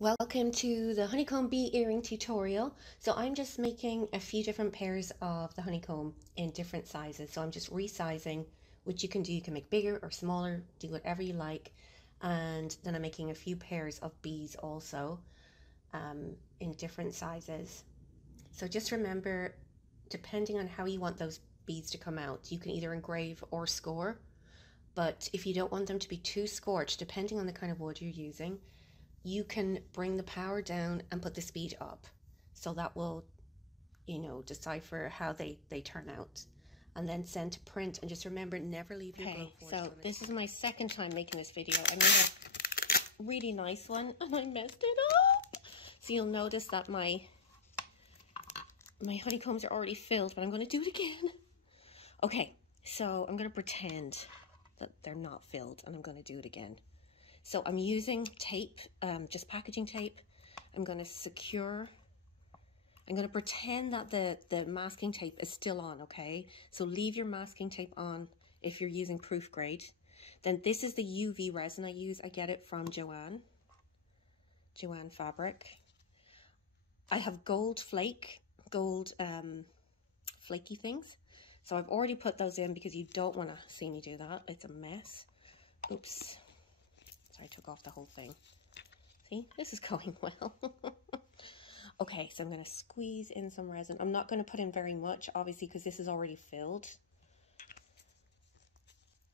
Welcome to the honeycomb bee earring tutorial. So I'm just making a few different pairs of the honeycomb in different sizes. So I'm just resizing, which you can do. You can make bigger or smaller, do whatever you like. And then I'm making a few pairs of bees also in different sizes. So just remember, depending on how you want those beads to come out, you can either engrave or score. But if you don't want them to be too scorched, depending on the kind of wood you're using, you can bring the power down and put the speed up. So that will, decipher how they turn out. And then send to print. And just remember, never leave your Glowforge. So this is my second time making this video. I made a really nice one and I messed it up. So you'll notice that my honeycombs are already filled, but I'm going to do it again. Okay, so I'm going to pretend that they're not filled and I'm going to do it again. So I'm using tape, just packaging tape. I'm going to pretend that the masking tape is still on, okay? So leave your masking tape on if you're using proof grade. Then this is the UV resin I use. I get it from Joanne Fabric. I have gold flaky things. So I've already put those in because you don't want to see me do that. It's a mess. Oops. I took off the whole thing. See, this is going well. Okay, so I'm going to squeeze in some resin. I'm not going to put in very much, obviously, because this is already filled.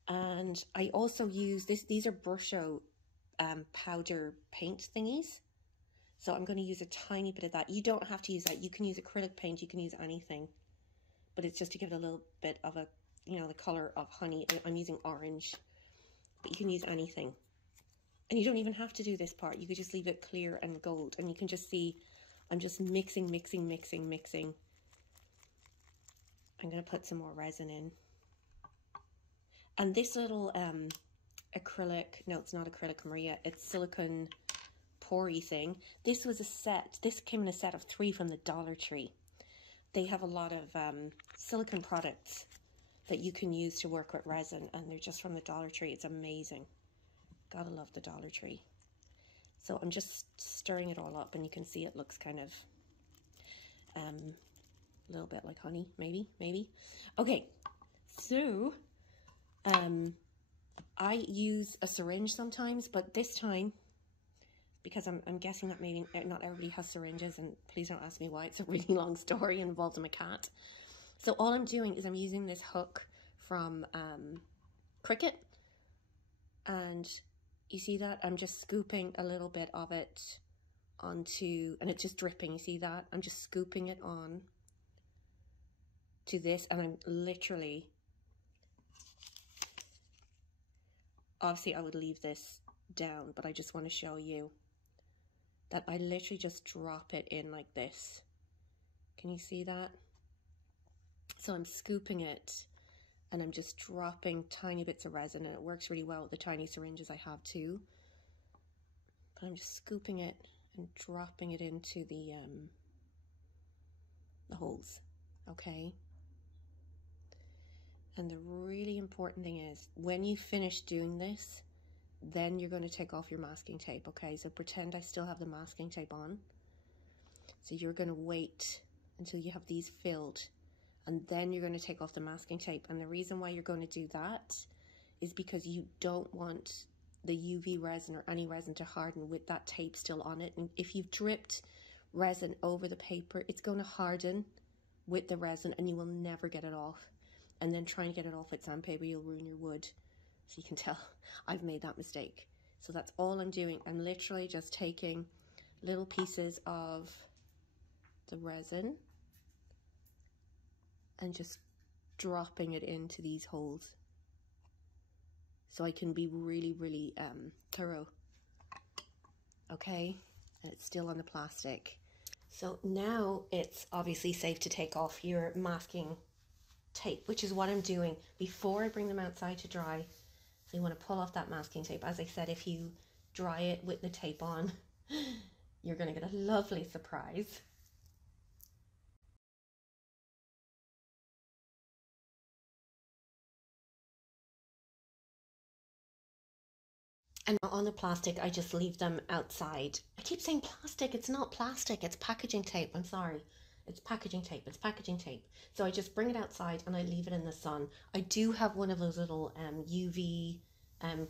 And I also use this. These are Brusho powder paint thingies. So I'm going to use a tiny bit of that. You don't have to use that. You can use acrylic paint. You can use anything. But it's just to give it a little bit of a, the color of honey. I'm using orange. But you can use anything. And you don't even have to do this part. You could just leave it clear and gold. And you can just see, I'm just mixing. I'm going to put some more resin in. And this little acrylic, no, it's not acrylic, Maria. It's silicone pory thing. This was a set. This came in a set of 3 from the Dollar Tree. They have a lot of silicone products that you can use to work with resin. And they're just from the Dollar Tree. It's amazing. Gotta love the Dollar Tree. So I'm just stirring it all up and you can see it looks kind of a little bit like honey, maybe. Okay, so I use a syringe sometimes, but this time, because I'm guessing that maybe not everybody has syringes, and please don't ask me why, it's a really long story and involves a cat. So all I'm doing is I'm using this hook from Cricut, and you see that? I'm just scooping a little bit of it onto, and it's just dripping, you see that? I'm just scooping it on to this, and I'm literally, obviously I would leave this down, but I just want to show you that I literally just drop it in like this. Can you see that? So I'm scooping it, and I'm just dropping tiny bits of resin, and it works really well with the tiny syringes I have too. But I'm just scooping it and dropping it into the holes, okay? And the really important thing is, when you finish doing this, then you're going to take off your masking tape, okay? So pretend I still have the masking tape on. So you're going to wait until you have these filled, and then you're going to take off the masking tape. And the reason why you're going to do that is because you don't want the UV resin or any resin to harden with that tape still on it. And if you've dripped resin over the paper, it's going to harden with the resin and you will never get it off. And then trying to get it off with sandpaper, you'll ruin your wood. So you can tell I've made that mistake. So that's all I'm doing. I'm literally just taking little pieces of the resin and just dropping it into these holes. So I can be really thorough. Okay, and it's still on the plastic. So now it's obviously safe to take off your masking tape, which is what I'm doing before I bring them outside to dry. So you want to pull off that masking tape. As I said, if you dry it with the tape on, you're going to get a lovely surprise. And on the plastic, I just leave them outside. I keep saying plastic, it's not plastic, it's packaging tape. I'm sorry. It's packaging tape, it's packaging tape. So I just bring it outside and I leave it in the sun. I do have one of those little UV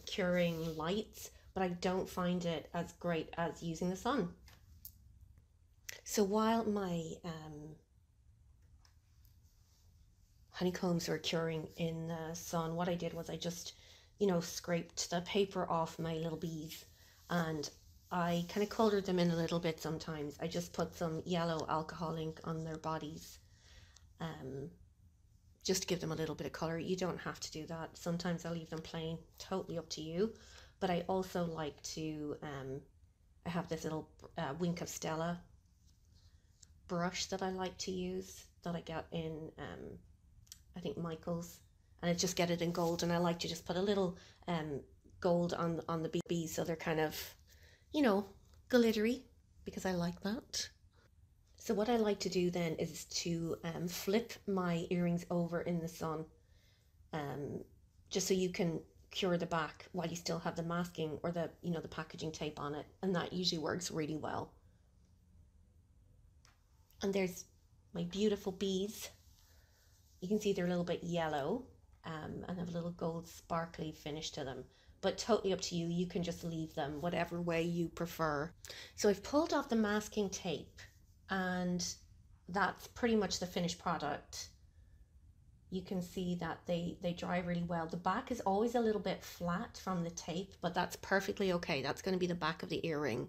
curing lights, but I don't find it as great as using the sun. So while my honeycombs were curing in the sun, what I did was I just, scraped the paper off my little bees, and I kind of colored them in a little bit sometimes. I just put some yellow alcohol ink on their bodies, um, just to give them a little bit of color. You don't have to do that. Sometimes I leave them plain, totally up to you. But I also like to, I have this little Wink of Stella brush that I like to use that I got in I think Michael's, and I just get it in gold, and I like to just put a little gold on the bees so they're kind of, you know, glittery, because I like that. So what I like to do then is to flip my earrings over in the sun, um, just so you can cure the back while you still have the masking or the, the packaging tape on it, and that usually works really well. And there's my beautiful bees. You can see they're a little bit yellow, and have a little gold sparkly finish to them, but totally up to you. You can just leave them whatever way you prefer. So I've pulled off the masking tape, and that's pretty much the finished product. You can see that they dry really well. The back is always a little bit flat from the tape, but that's perfectly okay. That's going to be the back of the earring.